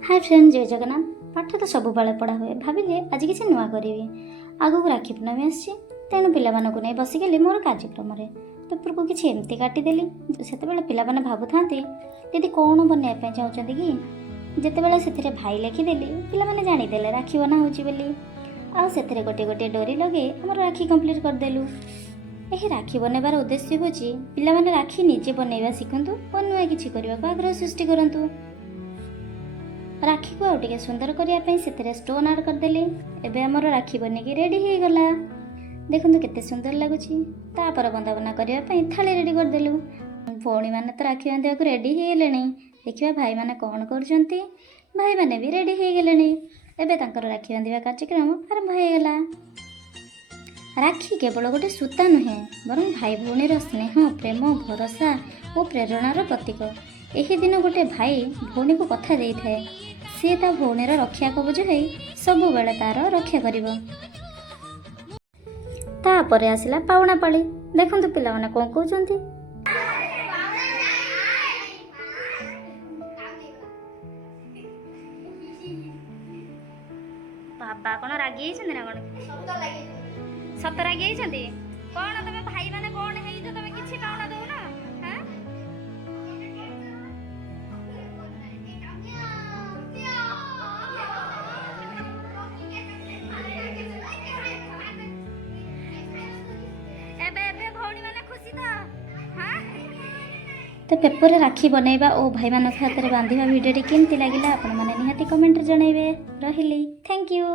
Hi friend, जय जगन्नाथ। पाठ तो सब बेले पढ़ा हुए, भाविले आज किसी नुआ करी आगक राखी पूर्णमी आसी तेणु पाक नहीं बसिगली मोर कार्यक्रम पेपर को किसी एमती काटिदेली। से पाने भावु था दीदी कौन बनवाई चाहते कि जितेबाला से भाई लिखिदेली पाने जाणीदे राखी बना हो गोटे गोटे डोरी लगे आम राखी कम्प्लीट करदेलु। यह राखी बनवार उद्देश्य हूँ पाने राखी निजे बनवा शिखु और नुआ कि आग्रह सृष्टि करूँ। राखी को आउटे सुंदर करने से स्टोन आड करदे। एबे आमर राखी बनिकी रेडी हो गला। देखो केते सुंदर लगुच। तापर बंदाबना करने थाली रेडी करदेलु। भौणी मैंने तो राखी बांधा को रेडी हो गले। देखिए भाई मैंने कौन कर भाई मैंने भी रेडी हो गले। एबे तांकर राखी बांधा कार्यक्रम आरंभ हो गला। राखी केवल गोटे सूता नुहे बरं भाई भौणीर स्नेह, प्रेम, भरोसा और प्रेरणार प्रतीक। यही दिन गोटे भाई भौणी को कथा दे थाए सी ता भौणीर रक्षा कवच हो सब बेले तार रक्षा करिवो। तापर आसिला पावणा पाली। देखंतु पिला माने कोन कहउचंती। बाबा कोन रागी छथि ना कोन सत रागी छथि कोन तमे भाई माने कोन हेइ जो तमे किछि पावणा दउ ना। तो पेपर राखी बनैबा और भाई मानक हाथ में बांधिबा वीडियो केमती लागिला आपण माने निहाती कमेंट रे जणाइबे। रहिली, थैंक यू।